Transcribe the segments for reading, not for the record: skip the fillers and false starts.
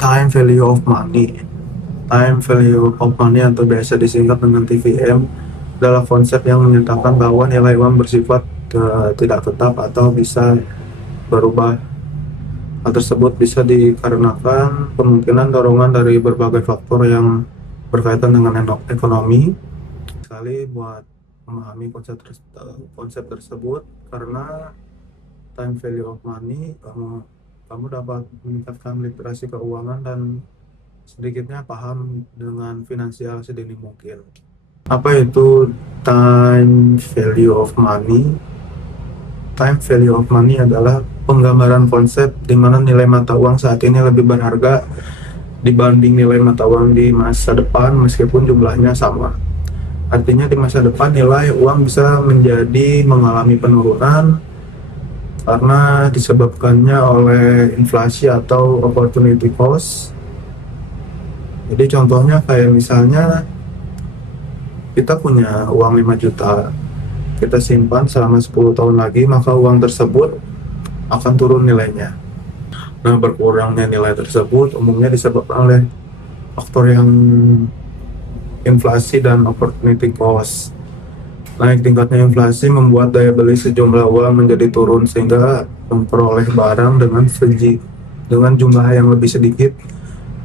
Time value of money. Time value of money atau biasa disingkat dengan TVM adalah konsep yang menyatakan bahwa nilai uang bersifat tidak tetap atau bisa berubah. Hal tersebut bisa dikarenakan kemungkinan dorongan dari berbagai faktor yang berkaitan dengan ekonomi. Sekali buat memahami konsep tersebut, karena time value of money, kamu dapat meningkatkan literasi keuangan dan sedikitnya paham dengan finansial sedini mungkin. Apa itu time value of money? Time value of money adalah penggambaran konsep di mana nilai mata uang saat ini lebih berharga dibanding nilai mata uang di masa depan meskipun jumlahnya sama. Artinya di masa depan nilai uang bisa mengalami penurunan karena disebabkannya oleh inflasi atau opportunity cost. Jadi contohnya kayak misalnya kita punya uang 5 juta, kita simpan selama 10 tahun lagi, maka uang tersebut akan turun nilainya. Nah, berkurangnya nilai tersebut umumnya disebabkan oleh faktor yang inflasi dan opportunity cost. Naik tingkatnya inflasi membuat daya beli sejumlah uang menjadi turun sehingga memperoleh barang dengan jumlah yang lebih sedikit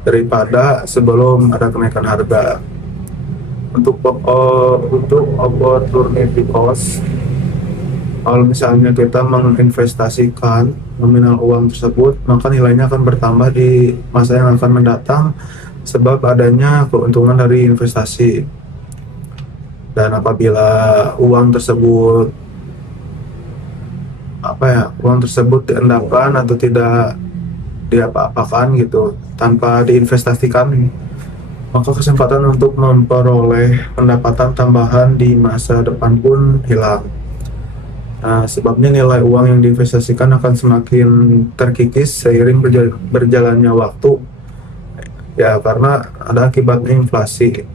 daripada sebelum ada kenaikan harga. Untuk opportunity cost, kalau misalnya kita menginvestasikan nominal uang tersebut, maka nilainya akan bertambah di masa yang akan mendatang sebab adanya keuntungan dari investasi. Dan apabila uang tersebut diendapkan atau tidak diapa-apakan gitu tanpa diinvestasikan, maka kesempatan untuk memperoleh pendapatan tambahan di masa depan pun hilang. Nah, sebabnya nilai uang yang diinvestasikan akan semakin terkikis seiring berjalannya waktu, ya karena ada akibatnya inflasi.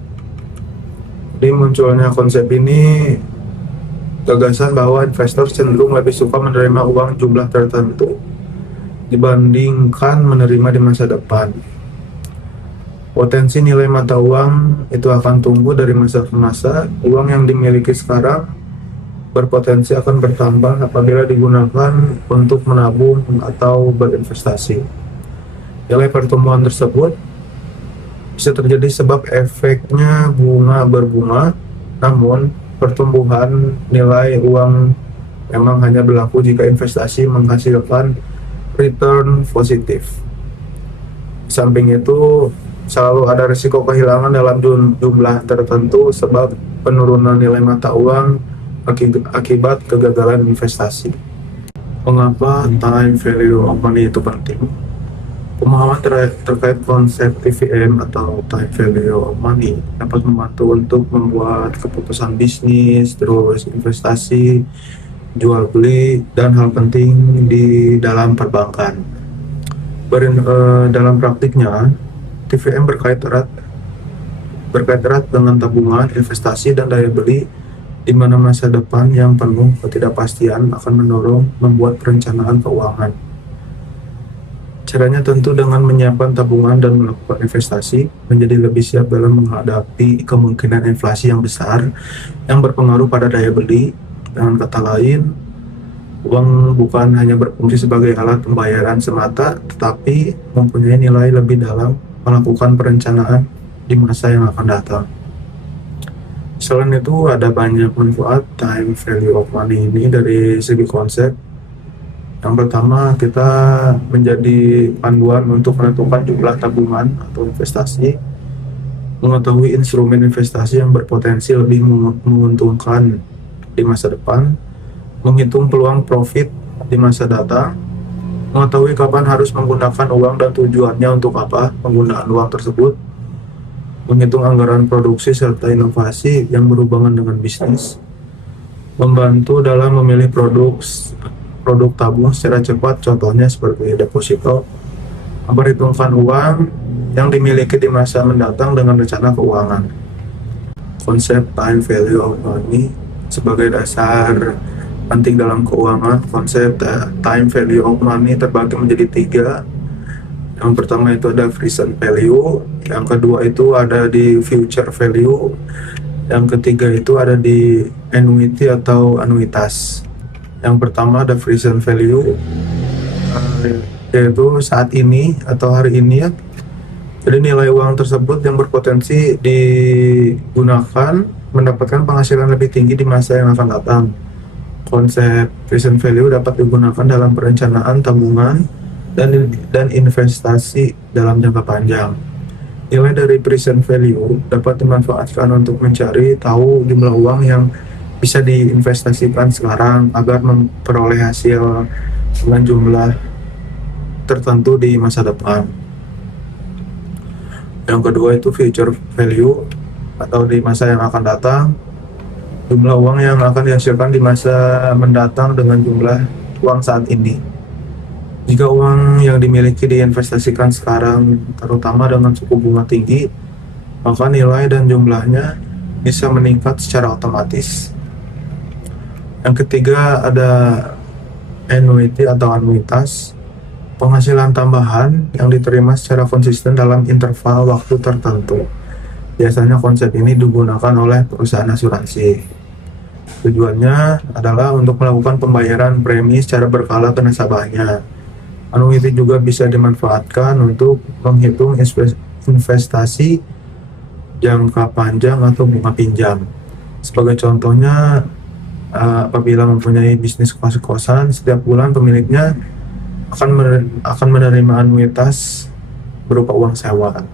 Jadi munculnya konsep ini, gagasan bahwa investor cenderung lebih suka menerima uang jumlah tertentu dibandingkan menerima di masa depan. Potensi nilai mata uang itu akan tumbuh dari masa ke masa. Uang yang dimiliki sekarang berpotensi akan bertambah apabila digunakan untuk menabung atau berinvestasi. Nilai pertumbuhan tersebut bisa terjadi sebab efeknya bunga berbunga, namun pertumbuhan nilai uang memang hanya berlaku jika investasi menghasilkan return positif. Di samping itu, selalu ada risiko kehilangan dalam jumlah tertentu sebab penurunan nilai mata uang akibat kegagalan investasi. Mengapa time value of money itu penting? Pemahaman terkait konsep TVM atau time value of money dapat membantu untuk membuat keputusan bisnis, terus investasi, jual beli, dan hal penting di dalam perbankan. Dalam praktiknya, TVM berkait erat dengan tabungan, investasi, dan daya beli, di mana masa depan yang penuh ketidakpastian akan membuat perencanaan keuangan. Caranya tentu dengan menyiapkan tabungan dan melakukan investasi menjadi lebih siap dalam menghadapi kemungkinan inflasi yang besar yang berpengaruh pada daya beli. Dengan kata lain, uang bukan hanya berfungsi sebagai alat pembayaran semata, tetapi mempunyai nilai lebih dalam melakukan perencanaan di masa yang akan datang. Selain itu, ada banyak manfaat time value of money ini dari segi konsep. Yang pertama, kita menjadi panduan untuk menentukan jumlah tabungan atau investasi, mengetahui instrumen investasi yang berpotensi lebih menguntungkan di masa depan, menghitung peluang profit di masa datang, mengetahui kapan harus menggunakan uang dan tujuannya untuk apa penggunaan uang tersebut, menghitung anggaran produksi serta inovasi yang berhubungan dengan bisnis, membantu dalam memilih produk tabung secara cepat, contohnya seperti deposito, memperhitungkan uang yang dimiliki di masa mendatang dengan rencana keuangan. Konsep time value of money sebagai dasar penting dalam keuangan. Konsep time value of money terbagi menjadi 3. Yang pertama itu ada present value, yang kedua itu ada di future value, yang ketiga itu ada di annuity atau anuitas. Yang pertama ada present value, yaitu saat ini atau hari ini ya. Jadi nilai uang tersebut yang berpotensi digunakan mendapatkan penghasilan lebih tinggi di masa yang akan datang. Konsep present value dapat digunakan dalam perencanaan tabungan dan investasi dalam jangka panjang. Nilai dari present value dapat dimanfaatkan untuk mencari tahu jumlah uang yang bisa diinvestasikan sekarang agar memperoleh hasil dengan jumlah tertentu di masa depan. Yang kedua itu future value atau di masa yang akan datang, jumlah uang yang akan dihasilkan di masa mendatang dengan jumlah uang saat ini. Jika uang yang dimiliki diinvestasikan sekarang terutama dengan suku bunga tinggi, maka nilai dan jumlahnya bisa meningkat secara otomatis. Yang ketiga ada annuity atau anuitas, penghasilan tambahan yang diterima secara konsisten dalam interval waktu tertentu. Biasanya konsep ini digunakan oleh perusahaan asuransi. Tujuannya adalah untuk melakukan pembayaran premi secara berkala ke nasabahnya. Annuity juga bisa dimanfaatkan untuk menghitung investasi jangka panjang atau bunga pinjam. Sebagai contohnya, apabila mempunyai bisnis kos-kosan, setiap bulan pemiliknya akan menerima anuitas berupa uang sewa.